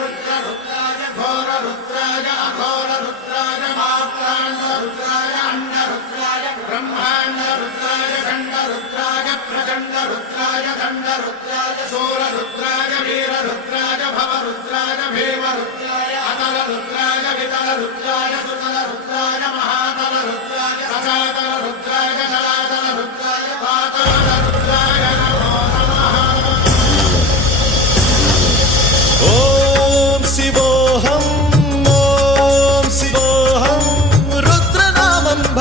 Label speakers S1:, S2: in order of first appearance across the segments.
S1: रुद्ररुद्राय घोररुद्राय अघोररुद्राय मात्राण्डरुद्राय अण्डरुद्राय
S2: ब्रह्माण्डरुद्राय खण्डरुद्राय प्रचण्डरुद्राय दण्डरुद्राय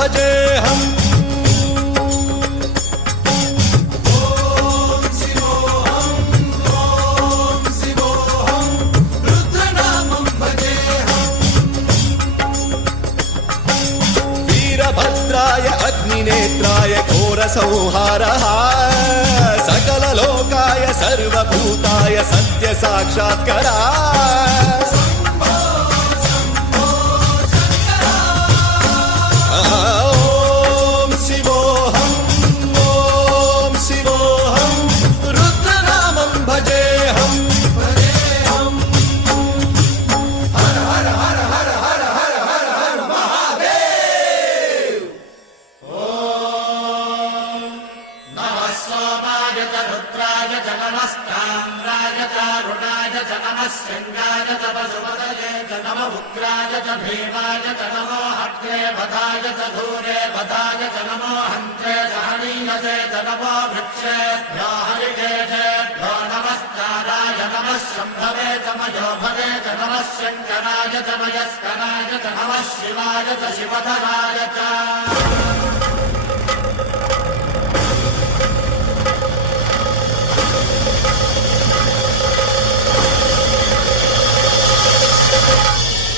S2: साजे हम वीरभद्राय अग्निनेत्राय घोरसंहारः सकललोकाय सर्वभूताय सत्यसाक्षात्करा
S1: सोमाय च रुद्राय च नमस्ताम्राय चारुणाय च नमः शङ्गाय च पशुपतये च नम उग्राय च भीमाय च नमो अग्रे भदाय च धूरे भदाय च नमो हन्त्रे च हनीयसे च नमो वृक्षेभ्यो हरिकेशेभ्यो नमस्काराय नमः शम्भवे तमजोभवे च नमः शङ्कराय च मयस्कराय च नमः शिवाय च शिवधराय च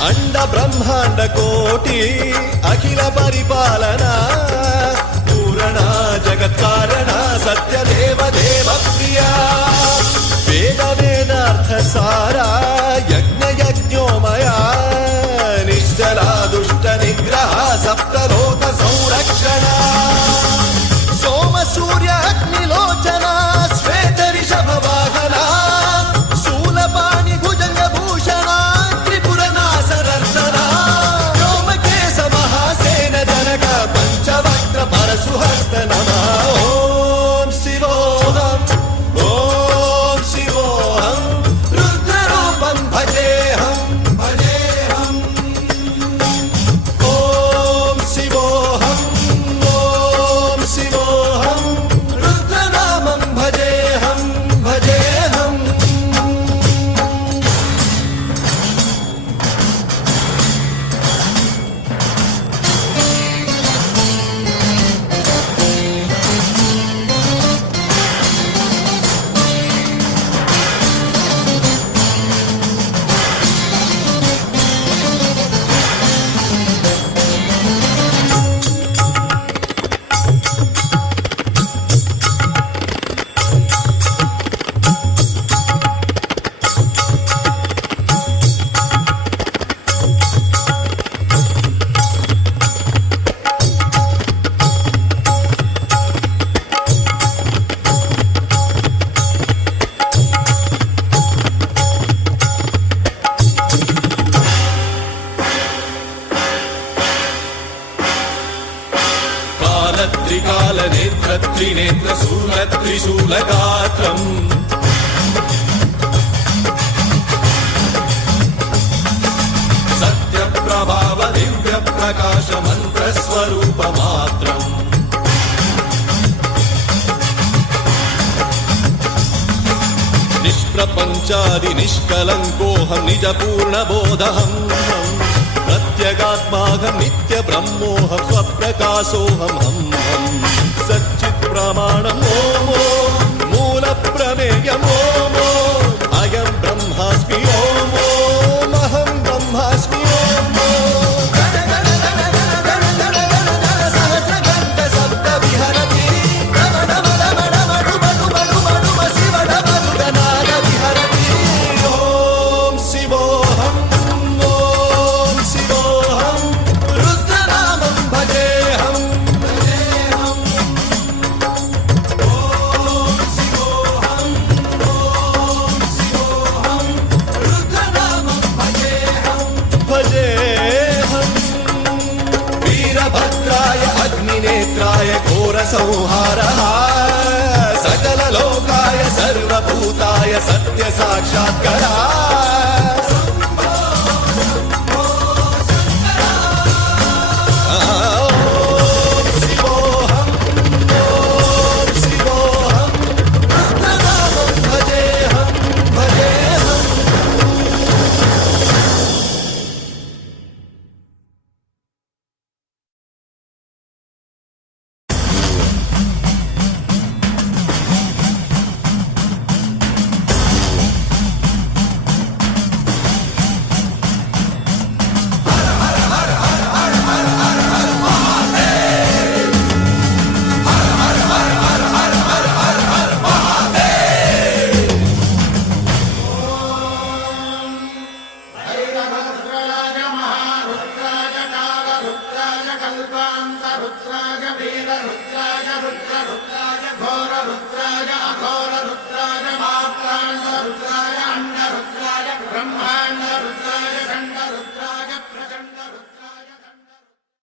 S2: అండ బ్రహ్మాండ కోటి అఖిల పరిపాలనా
S3: त्रिनेत्रशूल त्रिशूलगात्रम् सत्यप्रभाव दिव्यप्रकाशमन्त्रस्वरूपमात्रम् निष्प्रपञ्चादिनिष्कलङ्कोऽहं निजपूर्णबोधहम् प्रत्यगात्माहं
S2: नित्यब्रह्मोऽहं स्वप्रकाशोऽहमहं सच्चित्प्रमाणमो साक्षात करा रुद्ररुद्राय घोररुद्राय अघोररुद्राय मात्राण्डरुद्राय अण्डरुद्राय ब्रह्माण्डरुद्राय